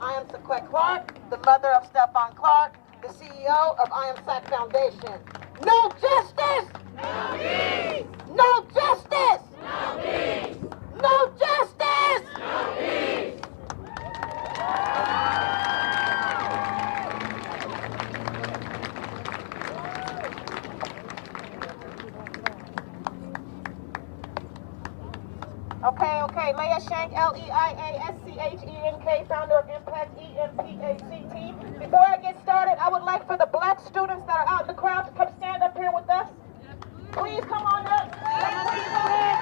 I am Sequette Clark, the mother of Stephon Clark, the CEO of I Am SAC Foundation. No justice! No peace! No justice! No peace! No justice! No peace! Okay, Leah Shank, Leiaschenk, founder of Impact, EMPACT. Before I get started, I would like for the black students that are out in the crowd to come stand up here with us. Please come on up. Please go ahead.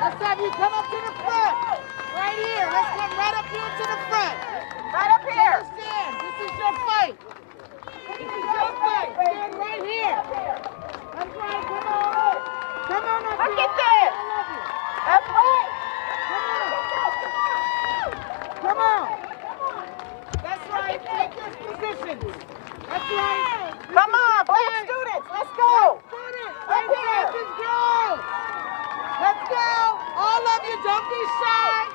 Let's have you come up to the front. Right here. Let's come right up here to the front. Right up here. Understand, this is your fight. This is your fight. Stand right here. That's right. Come on up. Come on up Look here. at this. I love you. That's right. Come on. That's right. Take your positions. That's right. Come on, black students. Let's go. Up here. Let's go. All of you, don't be shy.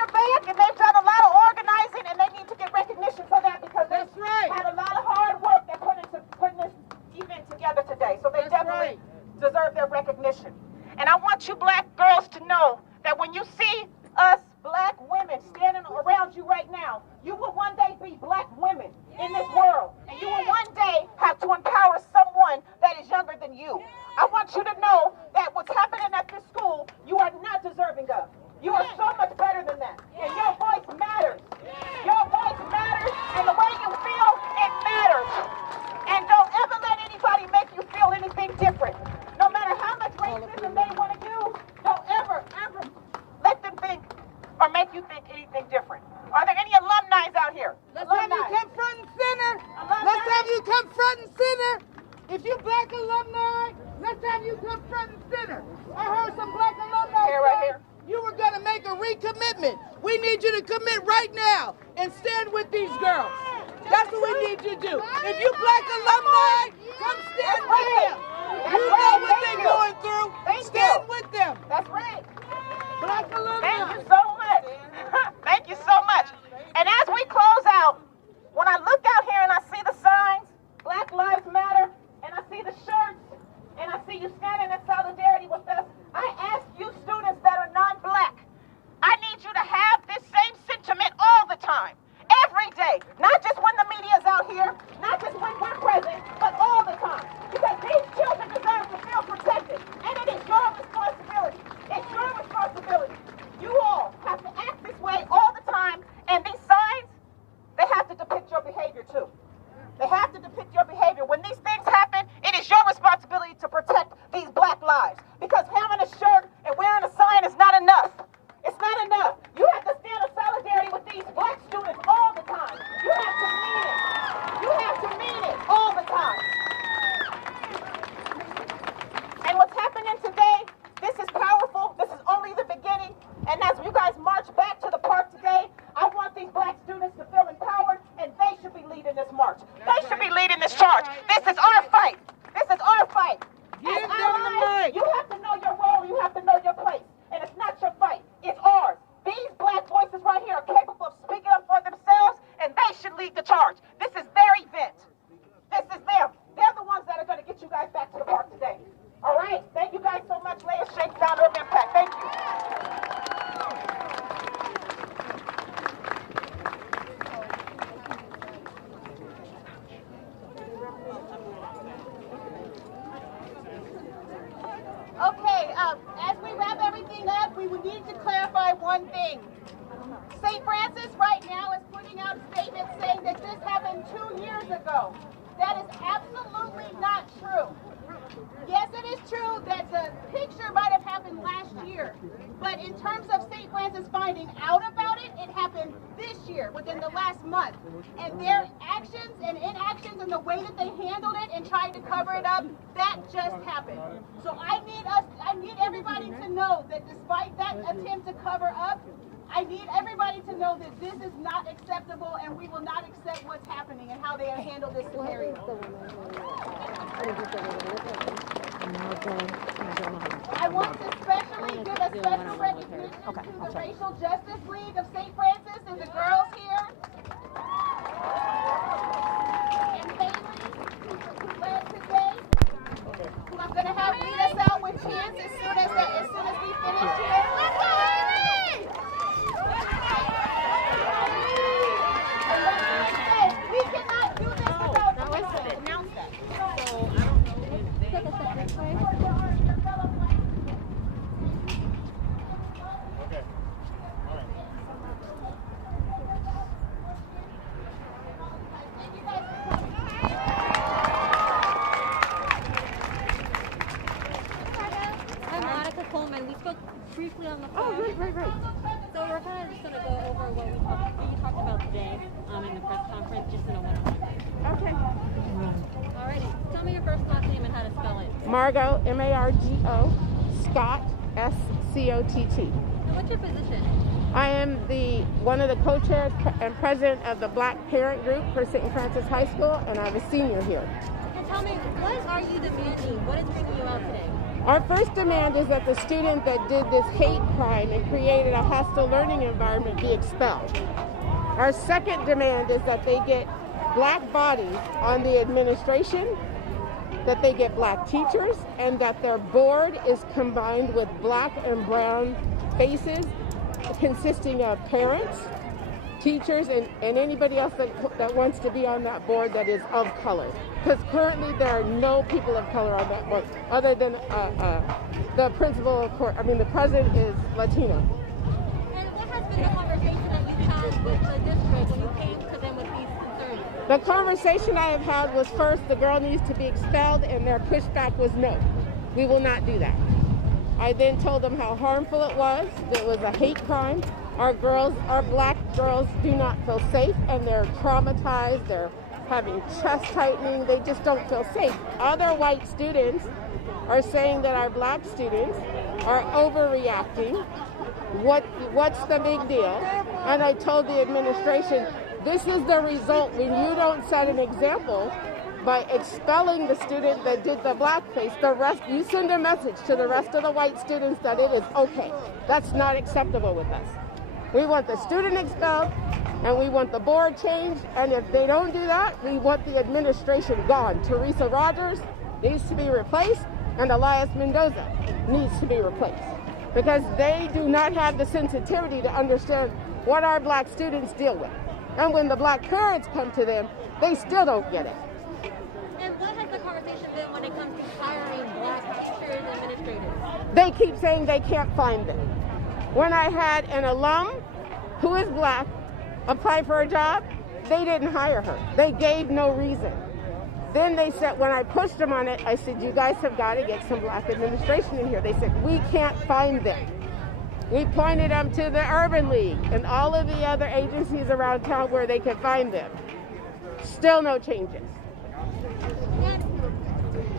your back, and they've done a lot of organizing, and they need to get recognition for that because they had a lot of hard work that putting this event together today. So they definitely deserve their recognition. And I want you black girls to know that when you see us black women standing around you right now, you will one day be black women in this world. And you will one day have to empower someone that is younger than you. I want you to know that what's happening at this school, you are not deserving of. You are so much better than that. And your voice matters. Your voice matters, and the way you feel, it matters. And don't ever let anybody make you feel anything different. No matter how much racism they want to do, don't ever let them think or make you think anything different. Are there any alumni out here? Let's have you come front and center. Let's have you come front and center. If you black alumni, let's have you come front and center. I heard some black alumni say you were going to make a recommitment. We need you to commit right now and stand with these girls. That's what we need you to do. If you black alumni, come stand with them. You know what they're going through. Stand with them. That's right. Black alumni. Thank you so much. Thank you so much. And as we close out, when I look out here and I see the signs, Black Lives Matter, and I see the shirts, and I see you standing in solidarity with us, I ask you students that are non-black, I need you to have this same sentiment all the time, every day, not just when the media's out here, not just when we're present, but all the time. Because these children deserve to feel protected, and it is your responsibility. It's your responsibility. You all have to act this way all the time, and these signs, they have to depict your behavior too. They have to depict your behavior. When these things happen, it is your responsibility to protect these black lives. Because having a shirt and wearing a sign is not enough. It's not enough. You have to stand in solidarity with these black students all the time. You have to mean it. You have to mean it all the time. And what's happening today, this is powerful. This is only the beginning. And as you guys march back to the park today, I want these black students to feel empowered, and they should be leading this march. They should be leading this charge. This is our fight. This is our fight. Give them the mic. You have to know your role. You have to know your place. And it's not your fight. It's ours. These black voices right here are capable of speaking up for themselves, and they should lead the charge. This is their event. This is them. They're the ones that are going to get you guys back to the park today. All right? Thank you guys so much. Leah Shake, founder of Impact. Thank you. Okay, as we wrap everything up, we would need to clarify one thing. St. Francis right now is putting out a statement saying that this happened 2 years ago. That is absolutely not true. Yes, it is true that the picture might have happened last year, but in terms of St. Francis finding out about it, it happened this year, within the last month. And their actions and inactions and the way that they handled it and tried to cover it up, that just happened. So I need everybody to know that despite that attempt to cover up, I need everybody to know that this is not acceptable, and we will not accept what's happening and how they have handled this scenario. I want to especially give a special recognition to the Racial Justice League of St. Francis and the girls here. And Haley, who led today, who I'm going to have lead us out with chants as soon as we finish here. Let's go, Haley! We cannot do this without announce that. Take a step this way. We spoke briefly on the phone. Oh, right. So we're kind of just going to go over what we talked about today in the press conference, just in a one-on-one. Okay. Alrighty. Tell me your first last name and how to spell it. Margot, M-A-R-G-O, Scott, S-C-O-T-T. And what's your position? I am one of the co-chairs and president of the Black Parent Group for St. Francis High School, and I'm a senior here. And tell me, what are you debating? What is bringing you out today? Our first demand is that the student that did this hate crime and created a hostile learning environment be expelled. Our second demand is that they get black bodies on the administration, that they get black teachers, and that their board is combined with black and brown faces consisting of parents, teachers, and anybody else that wants to be on that board that is of color. Because currently there are no people of color on that board, other than the principal of court. I mean, the president is Latino. And what has been the conversation that you've had with the district when you came to them with these concerns? The conversation I have had was, first, the girl needs to be expelled, and their pushback was no, we will not do that. I then told them how harmful it was. It was a hate crime. Our black girls do not feel safe, and they're traumatized. They're having chest tightening. They just don't feel safe. Other white students are saying that our black students are overreacting. What's the big deal? And I told the administration, this is the result when you don't set an example by expelling the student that did the blackface. The rest, you send a message to the rest of the white students that it is okay. That's not acceptable with us. We want the student expelled, and we want the board changed, and if they don't do that, we want the administration gone. Teresa Rogers needs to be replaced, and Elias Mendoza needs to be replaced, because they do not have the sensitivity to understand what our black students deal with. And when the black parents come to them, they still don't get it. And what has the conversation been when it comes to hiring black teachers and administrators? They keep saying they can't find them. When I had an alum who is black apply for a job, they didn't hire her. They gave no reason. Then they said, when I pushed them on it, I said, you guys have got to get some black administration in here. They said, we can't find them. We pointed them to the Urban League and all of the other agencies around town where they could find them. Still no changes.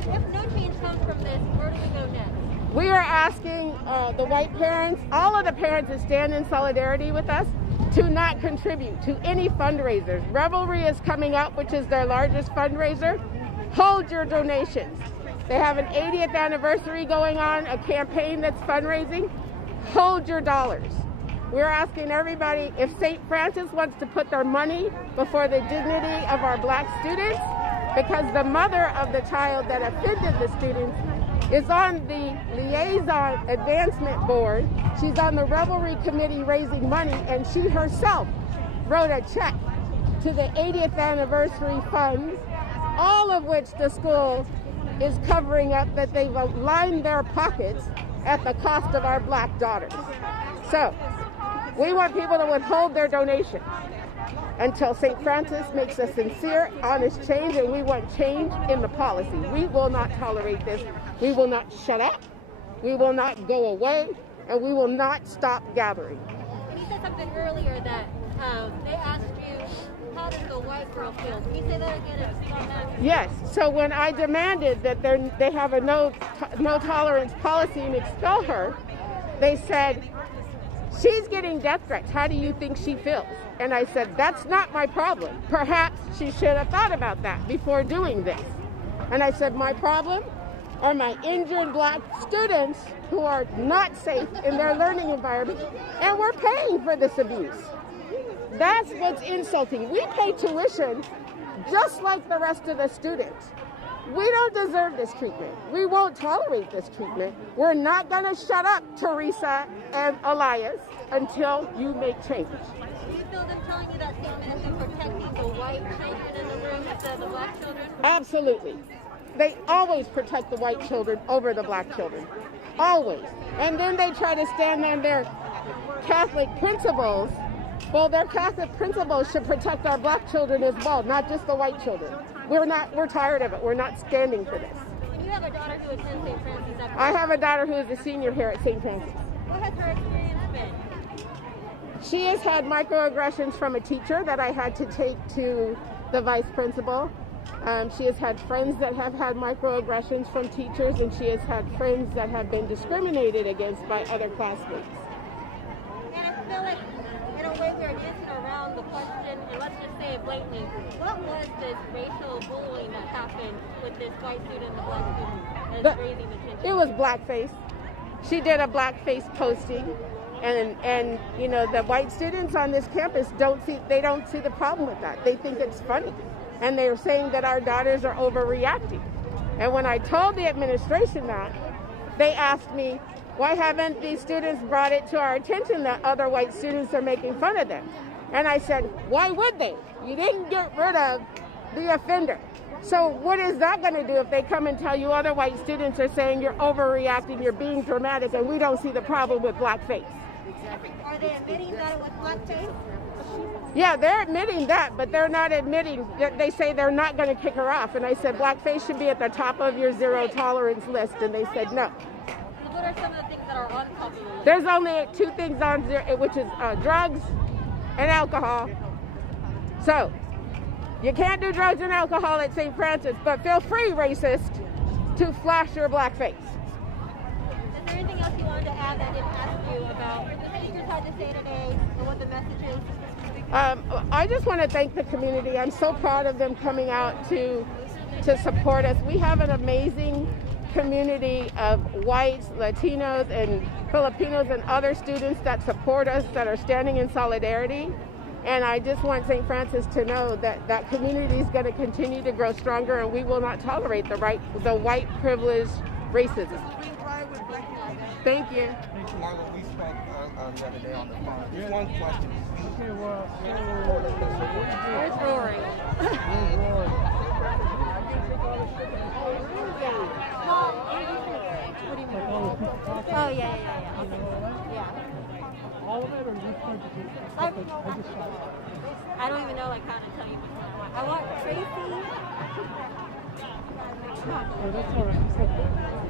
And if no change comes from this, where do we go next? We are asking the white parents, all of the parents that stand in solidarity with us, to not contribute to any fundraisers. Revelry is coming up, which is their largest fundraiser. Hold your donations. They have an 80th anniversary going on, a campaign that's fundraising. Hold your dollars. We're asking everybody, if St. Francis wants to put their money before the dignity of our black students, because the mother of the child that offended the students is on the liaison advancement board. She's on the Revelry committee raising money, and she herself wrote a check to the 80th anniversary funds, all of which the school is covering up, that they've lined their pockets at the cost of our black daughters. So we want people to withhold their donations until St. Francis makes a sincere, honest change, and we want change in the policy. We will not tolerate this. We will not shut up. We will not go away, and we will not stop gathering. And you said something earlier that they asked you, how does the white girl feel? Can you say that again? Yes. So when I demanded that they have a no tolerance policy and expel her, they said, she's getting death threats. How do you think she feels? And I said, that's not my problem. Perhaps she should have thought about that before doing this. And I said, my problem are my injured black students who are not safe in their learning environment, and we're paying for this abuse. That's what's insulting. We pay tuition just like the rest of the students. We don't deserve this treatment. We won't tolerate this treatment. We're not going to shut up, Teresa and Elias, until you make change. Do you feel them telling you that statement is protecting the white children in the room instead of the black children? Absolutely. They always protect the white children over the black children. Always. And then they try to stand on their Catholic principles. Well, their Catholic principles should protect our black children as well, not just the white children. We're tired of it. We're not standing for this. And you have a daughter who attends St. Francis. I have a daughter who is a senior here at St. Francis. What has her experience been? She has had microaggressions from a teacher that I had to take to the vice principal. She has had friends that have had microaggressions from teachers, and she has had friends that have been discriminated against by other classmates. And I feel like, in a way, we're dancing around the question, and let's just say it blatantly. What was this racial bullying that happened with this white student and the black student? as raising attention? It was blackface. She did a blackface posting, and you know, the white students on this campus don't see the problem with that. They think it's funny, and they're saying that our daughters are overreacting. And when I told the administration that, they asked me, why haven't these students brought it to our attention that other white students are making fun of them? And I said, why would they? You didn't get rid of the offender. So what is that going to do if they come and tell you other white students are saying you're overreacting, you're being dramatic, and we don't see the problem with blackface? Are they admitting that it was blackface? Yeah, they're admitting that, but they're not admitting that. They say they're not going to kick her off. And I said, blackface should be at the top of your zero tolerance list. And they said no. What are some of the things that are on top of the list? There's only 2 things on there, which is drugs and alcohol. So you can't do drugs and alcohol at St. Francis, but feel free, racist, to flash your blackface. Is there anything else you wanted to add that I didn't ask you about what the speakers had to say today or what the message is? I just want to thank the community. I'm so proud of them coming out to support us. We have an amazing community of whites, Latinos, and Filipinos and other students that support us, that are standing in solidarity. And I just want St. Francis to know that that community is going to continue to grow stronger, and we will not tolerate the white privileged racism. Thank you. Marla, we spoke the other day on the phone. Just one question. Okay, well, Where's Rory? Oh, yeah. All of it, or just going to do I don't even know, like, how to tell you which one I want. I want Tracy. Oh, that's all right.